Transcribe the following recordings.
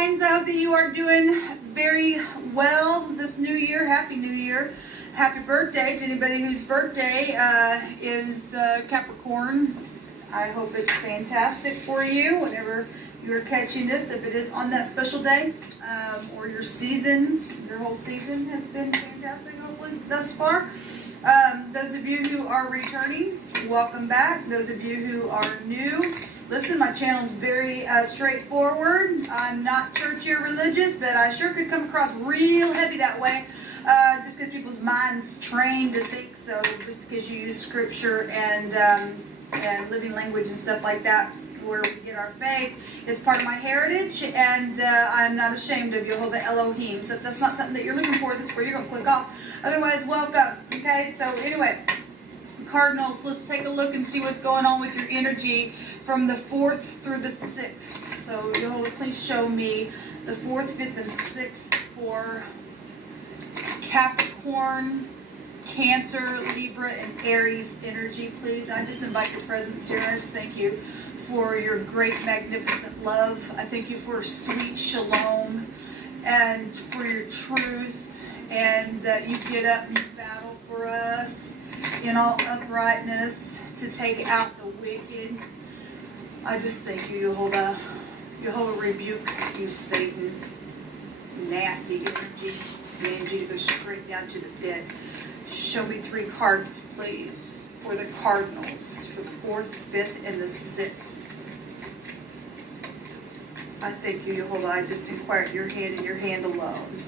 signs. I hope that you are doing very well this new year. Happy New Year. Happy birthday to anybody whose birthday is Capricorn. I hope it's fantastic for you whenever you're catching this, if it is on that special day, or your season, your whole season has been fantastic, hopefully, thus far. Those of you who are returning, welcome back. Those of you who are new, listen, my channel is very straightforward. I'm not churchy or religious, but I sure could come across real heavy that way, just because people's minds trained to think so, just because you use scripture and living language and stuff like that, where we get our faith. It's part of my heritage, and I'm not ashamed of Jehovah Elohim. So if that's not something that you're looking for, this is where you're going to click off. Otherwise, welcome. Okay, so anyway, Cardinals, let's take a look and see what's going on with your energy from the 4th through the 6th. So Jehovah, please show me the 4th, 5th, and 6th for Capricorn, Cancer, Libra, and Aries energy, please. I just invite your presence here. I just thank you for your great, magnificent love. I thank you for sweet shalom and for your truth, and that you get up and you battle for us in all uprightness to take out the wicked. I just thank you, Jehovah. Jehovah, rebuke you, Satan. Nasty energy. Command you to go straight down to the pit. Show me 3 cards, please, for the Cardinals, for the 4th, 5th, and the 6th. I thank you, Jehovah. I just inquire at your hand and your hand alone.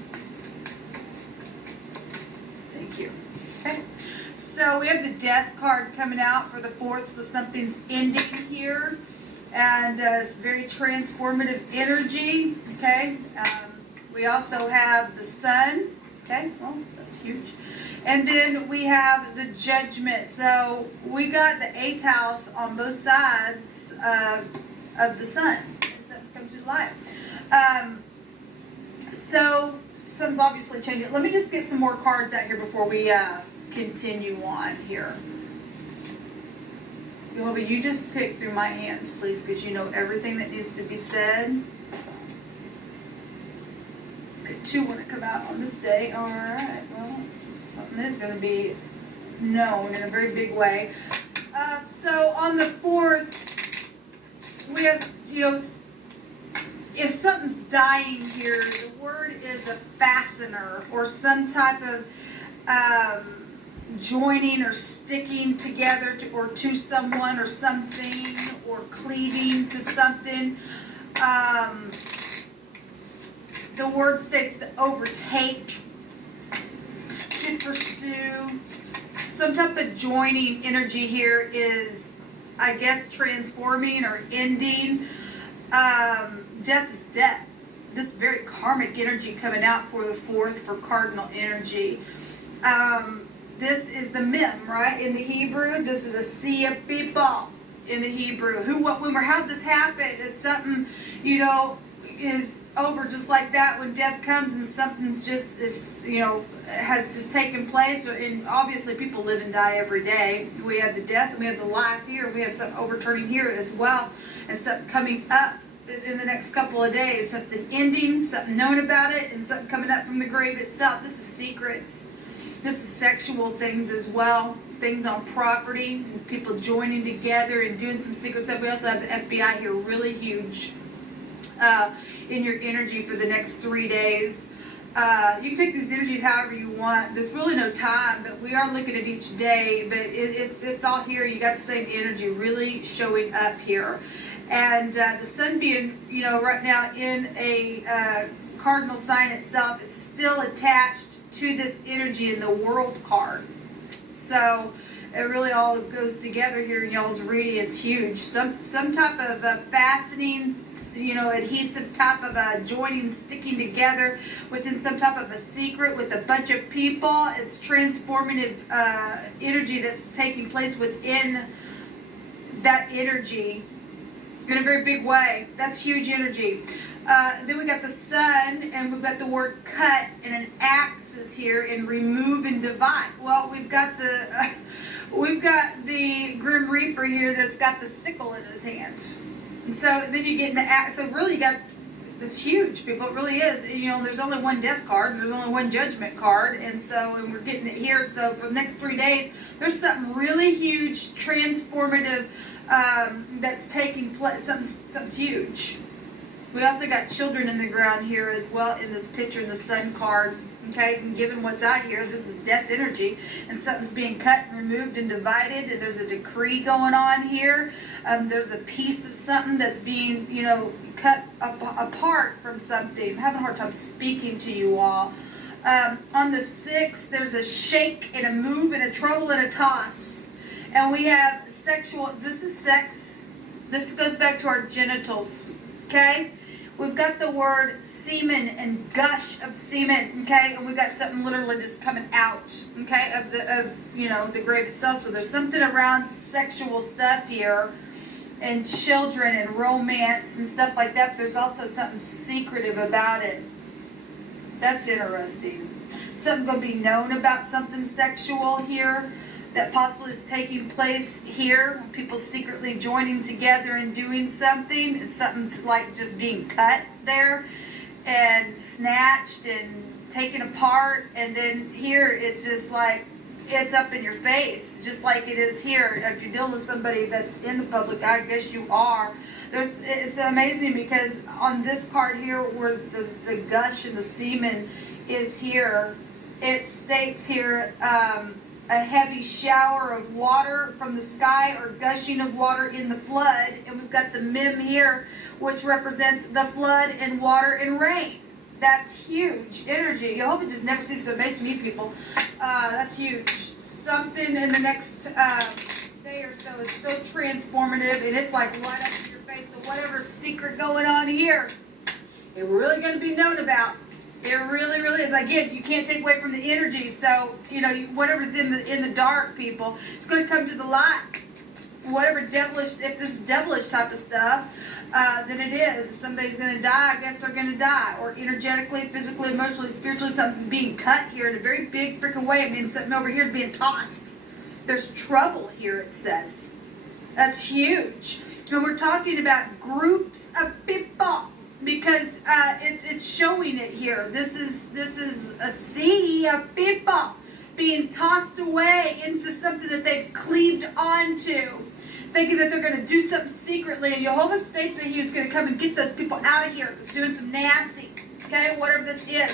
Thank you. Okay. So we have the Death card coming out for the 4th, so something's ending here. And it's very transformative energy, okay? We also have the Sun, okay? Well, that's huge. And then we have the Judgment. So we got the 8th house on both sides of the Sun. Something's come to life. So something's obviously changing. Let me just get some more cards out here before we continue on here. Jehovah, you just pick through my hands, please, because you know everything that needs to be said. Okay, 2 want to come out on this day. All right, well, something is going to be known in a very big way. So on the 4th, we have, if something's dying here, the word is a fastener or some type of joining or sticking together to someone or something, or cleaving to something. The word states to overtake, to pursue. Some type of joining energy here is, I guess, transforming or ending. Death is death. This very karmic energy coming out for the 4th for cardinal energy. This is the mem, right? In the Hebrew, this is a sea of people in the Hebrew. Who, what, when, or how this happened is something, is over just like that when death comes and something's just, has just taken place. And obviously people live and die every day. We have the death and we have the life here. We have something overturning here as well, and something coming up in the next couple of days. Something ending, something known about it, and something coming up from the grave itself. This is secrets. This is sexual things as well. Things on property, and people joining together and doing some secret stuff. We also have the FBI here, really huge in your energy for the next 3 days. You can take these energies however you want. There's really no time, but we are looking at each day. But it's all here. You got the same energy really showing up here. And the Sun being, right now in a cardinal sign itself, it's still attached to this energy in the World card. So it really all goes together here in y'all's reading. It's huge. Some type of fastening, adhesive type of joining, sticking together within some type of a secret with a bunch of people. It's transformative energy that's taking place within that energy in a very big way. That's huge energy. Then we got the Sun, and we've got the word cut, and an axe is here, and remove and divide. Well, we've got the Grim Reaper here that's got the sickle in his hand. And so then you get in the axe. So really, you got It's huge, people. It really is. You know, there's only one death card, and there's only one judgment card, and we're getting it here. So for the next 3 days, there's something really huge, transformative, that's taking place. Something's huge. We also got children in the ground here as well in this picture in the Sun card. Okay, and given what's out here, this is death energy, and something's being cut and removed and divided, and there's a decree going on here. There's a piece of something that's being, you know, cut apart from something. I'm having a hard time speaking to you all. On the 6th, there's a shake and a move and a trouble and a toss. And we have sexual, this is sex. This goes back to our genitals, okay? We've got the word semen and gush of semen, okay? And we've got something literally just coming out, okay, of you know, the grave itself. So there's something around sexual stuff here and children and romance and stuff like that. But there's also something secretive about it. That's interesting. Something going to be known about something sexual here that possibly is taking place here. People secretly joining together and doing something. It's something like just being cut there and snatched and taken apart. And then here it's just like, it's up in your face, just like it is here. If you're dealing with somebody that's in the public eye, I guess you are. It's amazing because on this card here where the gush and the semen is here, it states here, a heavy shower of water from the sky or gushing of water in the flood. And we've got the mem here, which represents the flood and water and rain. That's huge energy. I hope it just never ceases to amaze me, people. That's huge. Something in the next day or so is so transformative, and it's like right up in your face. So whatever's secret going on here, it's really going to be known about. It really, really is. Again, you can't take away from the energy. So, you know, whatever's in the dark, people, it's going to come to the light. Whatever devilish, if this devilish type of stuff, then it is. If somebody's going to die, I guess they're going to die. Or energetically, physically, emotionally, spiritually, something's being cut here in a very big freaking way. I mean, something over here is being tossed. There's trouble here, it says. That's huge. And we're talking about groups of people. Because it's showing it here. This is a sea of people being tossed away into something that they've cleaved onto, thinking that they're going to do something secretly. And Jehovah states that he was going to come and get those people out of here. It's doing some nasty, okay, whatever this is.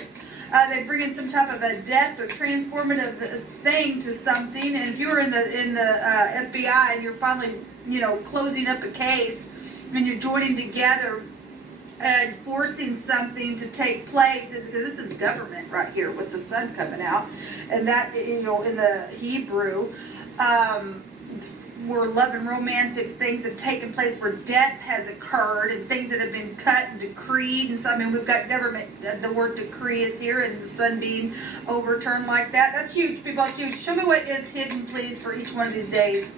They bring in some type of a death or transformative thing to something. And if you were in the FBI and you're finally, you know, closing up a case and you're joining together and forcing something to take place, and because this is government right here with the sun coming out, and that, you know, in the Hebrew, where love and romantic things have taken place, where death has occurred, and things that have been cut and decreed, and so, I mean, we've got government, the word decree is here, and the sun being overturned like that. That's huge, people, that's huge. Show me what is hidden, please, for each one of these days.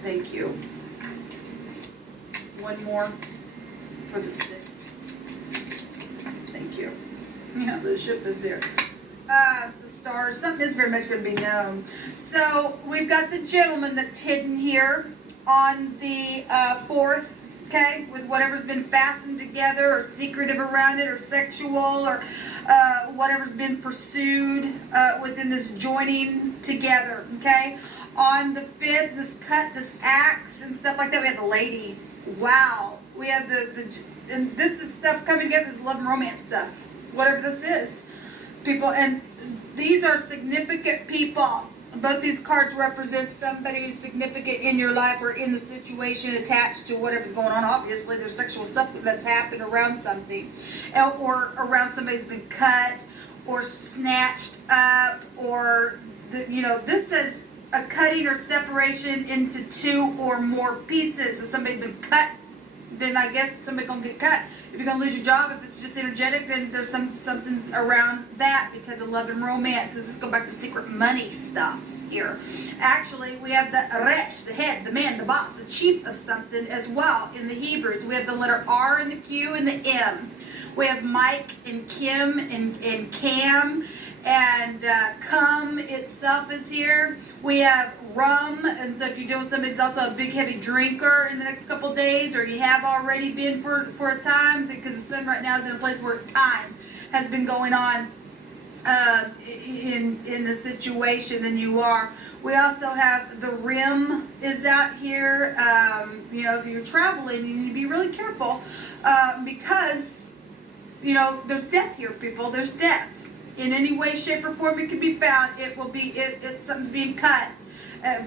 Thank you. One more for the 6th. Thank you. Yeah, the ship is there. The stars. Something is very much going to be known. So we've got the gentleman that's hidden here on the 4th. Okay, with whatever's been fastened together or secretive around it or sexual or whatever's been pursued within this joining together. Okay. On the 5th, this cut, this axe, and stuff like that, we have the lady. Wow. We have and this is stuff coming together, this love and romance stuff. Whatever this is. People, and these are significant people. Both these cards represent somebody who's significant in your life or in the situation attached to whatever's going on. Obviously, there's sexual stuff that's happened around something. Or around somebody's been cut or snatched up or, you know, this says a cutting or separation into 2 or more pieces. If somebody's been cut, then I guess somebody's going to get cut. If you're going to lose your job, if it's just energetic, then there's something around that because of love and romance. So this is go back to secret money stuff here. Actually, we have the Resh, the head, the man, the boss, the chief of something as well in the Hebrews. We have the letter R and the Q and the M. We have Mike and Kim and Cam and cum itself is here. We have rum, and so if you deal with somebody who's also a big heavy drinker in the next couple days, or you have already been for a time, because the sun right now is in a place where time has been going on in the situation, then you are. We also have the rim is out here. You know, if you're traveling, you need to be really careful because, you know, there's death here, people. There's death. In any way, shape, or form it can be found, it will be, something's being cut.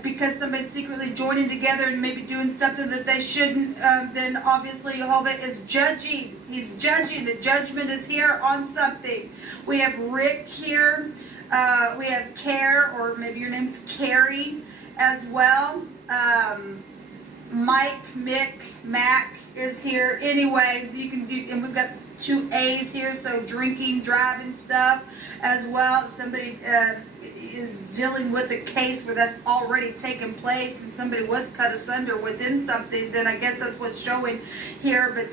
Because somebody's secretly joining together and maybe doing something that they shouldn't, then obviously Jehovah is judging. He's judging. The judgment is here on something. We have Rick here. We have Care, or maybe your name's Carrie as well. Mike, Mick, Mac is here. Anyway, you can do, and we've got 2 A's here, so drinking, driving stuff as well. Somebody is dealing with a case where that's already taken place and somebody was cut asunder within something, then I guess that's what's showing here. But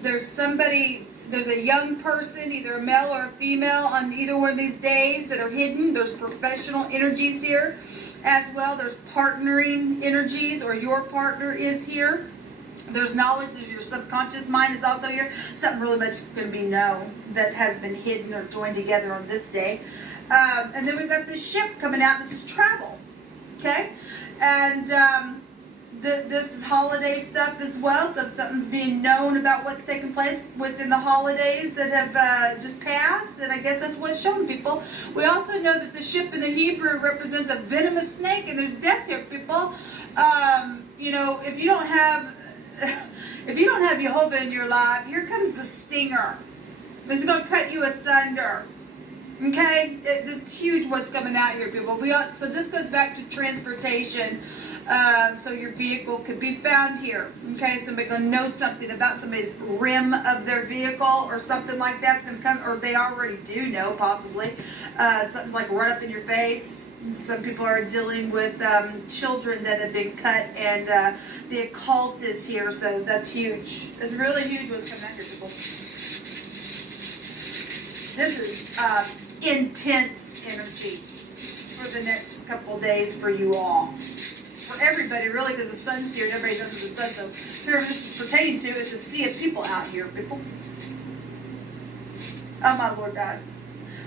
there's somebody, there's a young person, either a male or a female, on either one of these days that are hidden. There's professional energies here as well. There's partnering energies, or your partner is here. There's knowledge that your subconscious mind is also here. Something really much going to be known that has been hidden or joined together on this day. And then we've got this ship coming out. This is travel. Okay? And this is holiday stuff as well. So if something's being known about what's taking place within the holidays that have just passed, then I guess that's what's shown, people. We also know that the ship in the Hebrew represents a venomous snake, and there's death here, people. You know, if you don't have Jehovah in your life, here comes the stinger. It's going to cut you asunder. Okay? It's huge what's coming out here, people. So this goes back to transportation. So your vehicle could be found here. Okay? Somebody's going to know something about somebody's rim of their vehicle or something like that's going to come, or they already do know, possibly. Something like right up in your face. Some people are dealing with children that have been cut, and the occult is here, so that's huge. It's really huge what's coming out here, people. This is intense energy for the next couple days for you all. For everybody, really, because the sun's here and everybody knows the sun, so whoever this is pertaining to is a sea of people out here, people. Oh, my Lord God.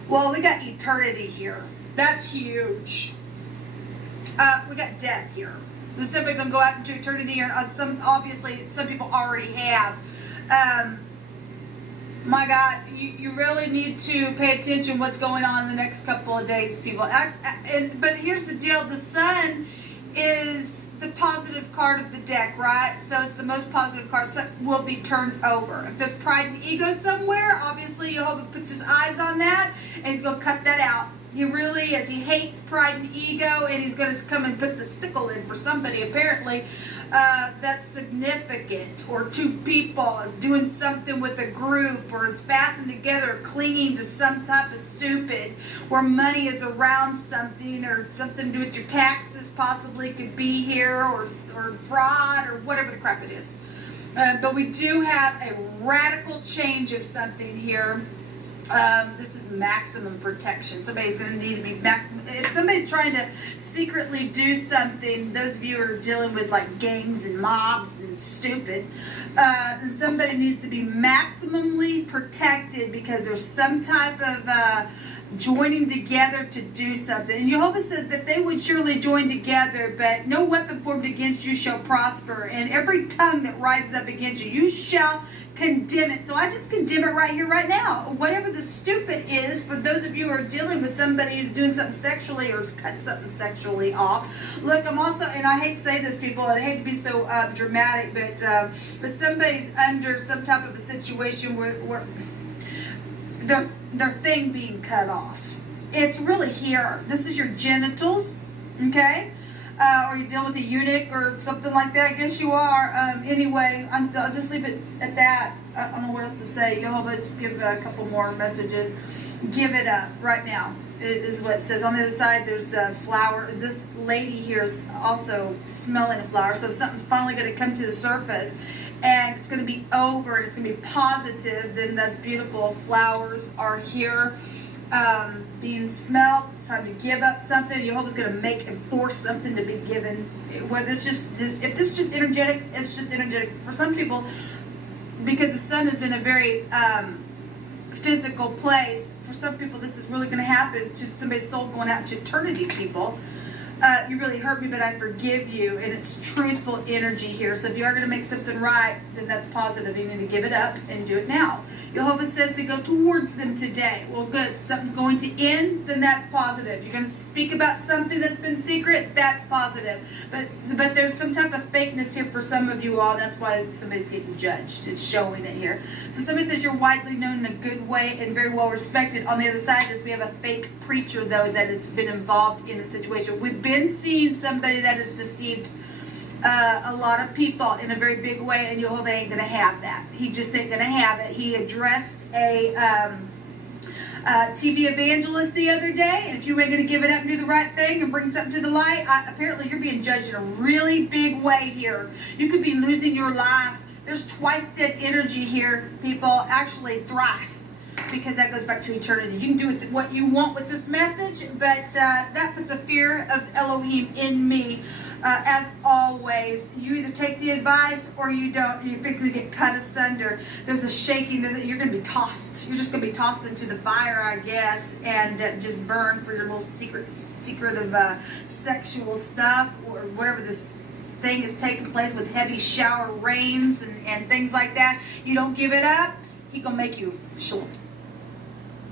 Well, we got eternity here. That's huge. We got death here. This is somebody going to go out into eternity here. Obviously, some people already have. My God, you really need to pay attention what's going on in the next couple of days, people. But here's the deal. The sun is the positive card of the deck, right? So it's the most positive card. So will be turned over. If there's pride and ego somewhere, obviously Jehovah puts his eyes on that, and he's going to cut that out. He really is. He hates pride and ego, and he's going to come and put the sickle in for somebody, apparently. That's significant, or 2 people is doing something with a group, or is fastened together, clinging to some type of stupid, where money is around something, or something to do with your taxes possibly could be here, or fraud, or whatever the crap it is. But we do have a radical change of something here. This is maximum protection. Somebody's going to need to be maximum. If somebody's trying to secretly do something, those of you who are dealing with like gangs and mobs and stupid, somebody needs to be maximally protected because there's some type of joining together to do something. And Jehovah said that they would surely join together, but no weapon formed against you shall prosper. And every tongue that rises up against you, you shall condemn it. So I just condemn it right here, right now. Whatever the stupid is, for those of you who are dealing with somebody who's doing something sexually or has cut something sexually off. Look, I'm also, and I hate to say this, people, I hate to be so dramatic, but somebody's under some type of a situation where their thing being cut off. It's really here. This is your genitals, okay? Or you deal with a eunuch or something like that. I guess you are. Anyway, I'll just leave it at that. I don't know what else to say. Jehovah, just give a couple more messages. Give it up right now. It is what it says. On the other side, there's a flower. This lady here is also smelling a flower. So something's finally going to come to the surface. And it's going to be over. It's going to be positive. Then that's beautiful. Flowers are here. being smelt. It's time to give up something. Jehovah's going to make and force something to be given. Whether it's if this is just energetic, it's just energetic. For some people, because the sun is in a very physical place, for some people this is really going to happen to somebody's soul going out to eternity, people. You really hurt me, but I forgive you. And it's truthful energy here. So if you are going to make something right, then that's positive. You need to give it up and do it now. Jehovah says to go towards them today. Well, good. Something's going to end, then that's positive. You're going to speak about something that's been secret, that's positive. But there's some type of fakeness here for some of you all. That's why somebody's getting judged. It's showing it here. So somebody says you're widely known in a good way and very well respected. On the other side of this, we have a fake preacher, though, that has been involved in a situation. We've been seeing somebody that has deceived a lot of people in a very big way, and Jehovah ain't going to have that. He just ain't going to have it. He addressed a TV evangelist the other day, and if you ain't going to give it up and do the right thing and bring something to the light, apparently you're being judged in a really big way here. You could be losing your life. There's twice dead energy here, people. Actually, thrice, because that goes back to eternity. You can do with what you want with this message, but that puts a fear of Elohim in me. As always, you either take the advice or you don't. You're fixing to get cut asunder. There's a shaking. You're going to be tossed. You're just going to be tossed into the fire, I guess, and just burn for your little secret of sexual stuff or whatever this thing is taking place with heavy shower rains and things like that. You don't give it up, he going to make you short.